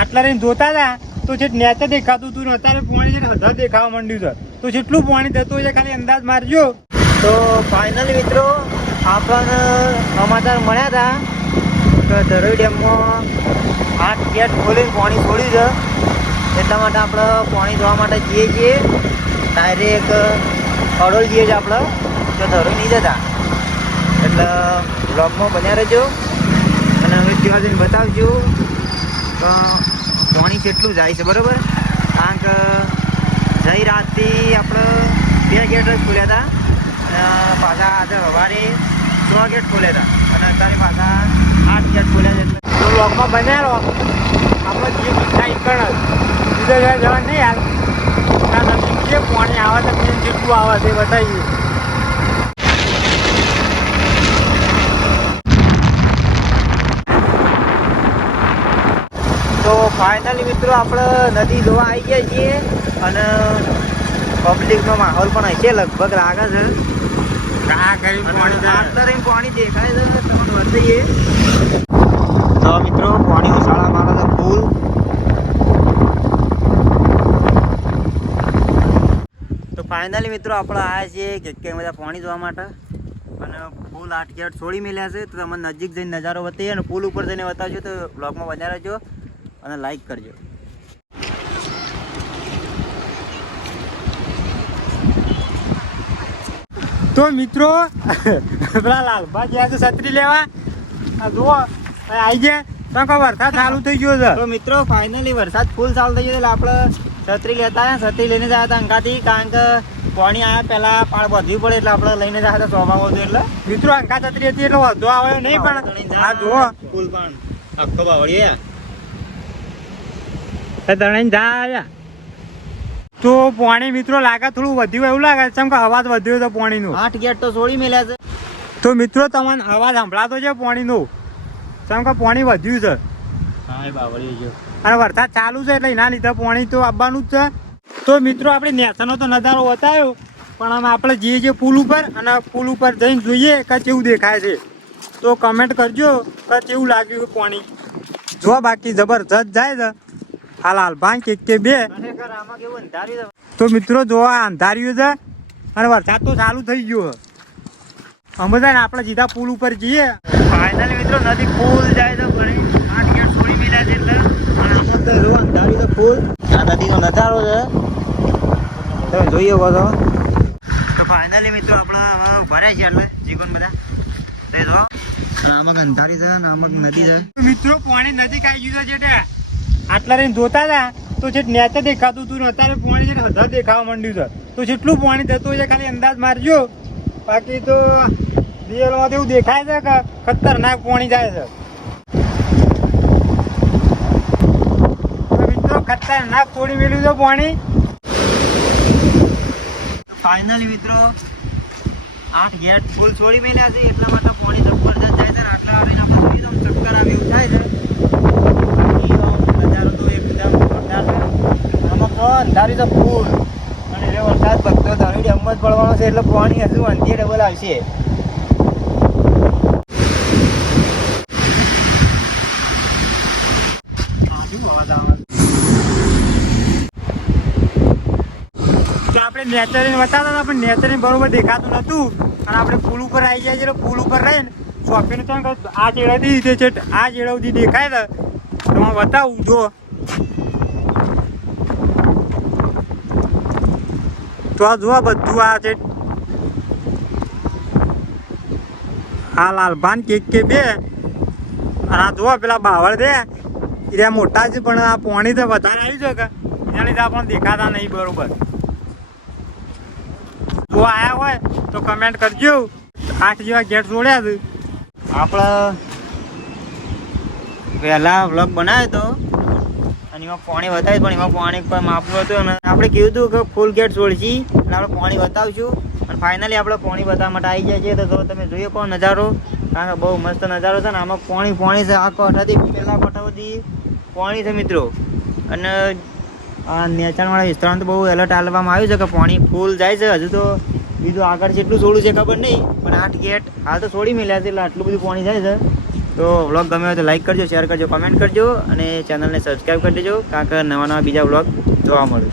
આટલા રહીને જોતા હતા, તો જે નેચર દેખાતું હતું અત્યારે પાણી છે દેખાવા માંડ્યું છે. તો જેટલું પાણી થતું છે, ખાલી અંદાજ મારજો. તો ફાઈનલ મિત્રો આપણને સમાચાર મળ્યા હતા. કે ધરોઈ ડેમમાં આઠ ગેટ ખોલીને પાણી છોડ્યું છે. એટલા માટે આપણે પાણી જોવા માટે જઈએ છીએ. ડાયરેક્ટ અડોલ જઈએ છીએ આપણે. તો ધરોઈ નહીં જતા. એટલે બ્લોગમાં બન્યા રહેજો. જઈને બતાવજો. કે પાણી કેટલું જાય છે, બરાબર? કારણ કે જઈ રાતથી આપણે બે ગેટ જ ખોલ્યા હતા અને પાછા આજે સવારે છ ગેટ ખોલ્યા હતા. અને અત્યારે પાછા આઠ ગેટ ખોલ્યા છે. એટલે તો બન્યા આપણે જે ઈચ્છા ઈકણ બીજા જવા નહીં હાલ છે, પાણી આવે તો જેટલું આવે છે, બતાવીએ તો ફાઇનલી મિત્રો આપણે નદી જોવા આવી ગયા છીએ અને પબ્લિકનો માહોલ પણ હશે લગભગ લાગે છે. પાણી દેખાય છે તમને તો મિત્રો પાણી ઉછાળા મારા છે ફૂલ. તો ફાઇનલી મિત્રો આપણે આવ્યા છીએ કે કે બધા પાણી જોવા માટે. અને ફૂલ આઠ ગેટ છોડી મેલ્યા છે તો તમે નજીક જઈને નજારો બતાવીએ અને પુલ ઉપર જઈને બતાવજો તો બ્લોગમાં બન્યા રહેજો. અને લાઈક કરજો. તો મિત્રો પેલા લાલભા ગયા છે છત્રી લેવા. આ જુઓ આવી ગયા. તો વરસાદ ચાલુ થઈ ગયો છે. તો મિત્રો ફાઇનલી વરસાદ ફૂલ ચાલુ થઈ ગયો એટલે આપણે છત્રી લેતા આવ્યા છત્રી લઈને જાય હતા અંકાથી કારણ કે પાણી આવ્યા પહેલા પાળ બાંધવી પડે એટલે આપણે લઈને જાય હતા સ્વભાવ હતો એટલે. મિત્રો અંકા છત્રી હતી એટલે વધુ આવે નહીં પણ આ જુઓ. ફૂલ પણ. આખો બાવળી એ તણાઈને જા આવ્યા તો પાણી મિત્રો લાગે થોડું વધ્યું એવું લાગે છે. કે અવાજ વધ્યો તો પાણીનો. આઠ ગેટ તો છોડી મેલ્યા છે. તો મિત્રો તમને અવાજ સંભળાતો છે પાણીનો. કેમ કે પાણી વધ્યું છે. અને વરસાદ ચાલુ છે એટલે એના લીધે પાણી તો આવવાનું જ છે. તો મિત્રો આપણે નેસનો તો નજારો બતાવ્યો. પણ આમ આપણે જઈએ છીએ પુલ ઉપર અને પુલ ઉપર જઈને જોઈએ કે કેવું દેખાય છે. તો કમેન્ટ કરજો કે કેવું લાગ્યું પાણી. જો બાકી જબરજસ્ત જાય છે. હાલ હાલ ભાંગ એક કે બે. તો મિત્રો જોવા અંધાર્યું છે. અને વરસાદ તો ચાલુ થઈ ગયો અમે છે ને આપણે સીધા પુલ ઉપર જઈએ. ફાઇનલી મિત્રો નદી ફૂલ જાય તો ઘણી આઠ ગેટ છોડી છે એટલે. આમાં તો જો અંધાર્યું છે ફૂલ. આ નદીનો નજારો છે. તમે જોઈ શકો તો ફાઇનલી મિત્રો આપણે ભરાય છે એટલે જીવન બધા. તે જો. આમાં અંધારી છે અને આમાં નદી છે. મિત્રો પાણી નજીક આવી ગયું છે આટલા રહીને જોતા હતા, તો જે નેચે દેખાતું હતું અત્યારે પાણી છે હજાર દેખાવા માંડ્યું છે. તો જેટલું પાણી થતું છે, ખાલી અંદાજ મારજો. બાકી તો દિવાલમાં તો એવું દેખાય છે કે ખતરનાક પાણી જાય છે. ખતરનાક થોડી મેલ્યું છે પાણી. ફાઇનલી મિત્રો, આઠ ગેટ ફૂલ છોડી મેલ્યા છે, એટલા માટે પાણી જબરજસ્ત જાય છે આટલા આવીને ચક્કર આવે થાય છે બાકી આમ નજારો તો એકદમ જોરદાર છે આમાં ધારી તો ફૂલ. અને એટલે વરસાદ ભક્તો ધારી અમત પડવાનો છે એટલે પાણી હજુ અંતે ડબલ આવશે. આપણે નેચરીને બતાવતા હતા, પણ નેચરીને બરોબર દેખાતું નતું અને આપણે પુલ ઉપર આવી જાય છે એટલે પુલ ઉપર રહીને શોપિંગ તો આ ચેડાથી દીધે છે, આ ચેડા સુધી દેખાય તો હું બતાવું, જો. તો આ જોવા બધું આ છે. આ લાલભાન કેક કે બે. આ જોવા પેલા બાવળ દે એ મોટા છે, પણ આ પોણી તો વધારે આવી છે કે. એના લીધે આપણને દેખાતા નહીં બરોબર. જો આયા હોય તો કમેન્ટ કરજો. આઠ જેવા ગેટ જોડ્યા છે. આપણે વહેલા વ્લોગ બનાવ્યો હતો અને એમાં પાણી બતાવ્યું પણ એમાં પાણી કોઈ માપનું હતું અને આપણે કીધું હતું કે ફૂલ ગેટ છોડશી એટલે આપણે પાણી બતાવશું. અને ફાઇનલી આપણે પાણી બતાવવા માટે આવી જાય છે તો તમે જોઈએ કહો નજારો? કારણ કે બહુ મસ્ત નજારો છે ને, આમાં પાણી પાણી છે. આખો અઠાથી પહેલાં કોઠા સુધી પાણી છે મિત્રો. અને આ નેચાણવાળા વિસ્તારમાં તો બહુ એલર્ટ આપવામાં આવ્યું છે કે પાણી ફૂલ જાય છે. હજુ તો બીજું આગળ જેટલું છોડું છે ખબર નહીં. પણ આઠ ગેટ હાલ તો છોડી મેલ્યા છે, એટલે આટલું બધું પાણી જાય છે. તો વ્લોગ ગમ્યો હોય તો લાઈક કરજો શેર કરજો કોમેન્ટ કરજો અને ચેનલને સબસ્ક્રાઈબ કરી દેજો, કારણ નવા નવા બીજા વ્લોગ જોવા મળે.